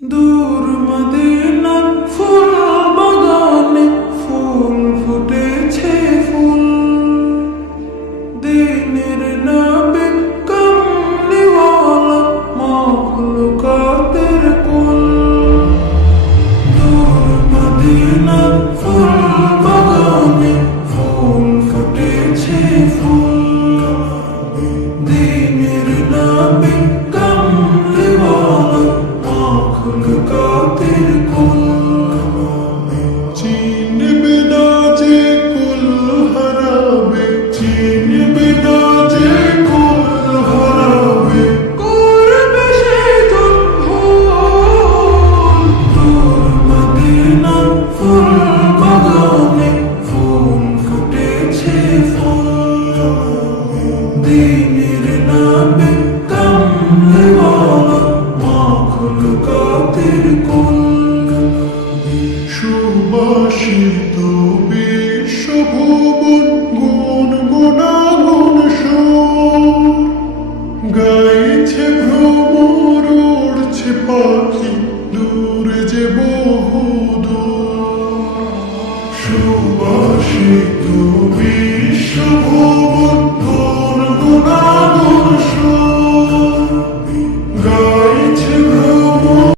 দূর মদিনার ফুল বাগানে ফুল ফুটেছে ফুল, দিনের নবী কমলিওয়ালা মাখলুকাতের কুল। দূর মদিনার ফুল বাগানে ফুল ফুটেছে ফুল, দিনের নবী কমলিওয়ালা মাখলুকাতের কুল। চিনবে না যে কুল হারাবে, চিনবে না যে কুল হারাবে, করবে সে ভুল। দূর মদিনার ফুল বাগানে ফুল ফুটেছে ফুল, দিনের নবী কমলিওয়ালা মাখলুকাতের কুল। সুবাসিত বিশ্বভুবন গুনগুনা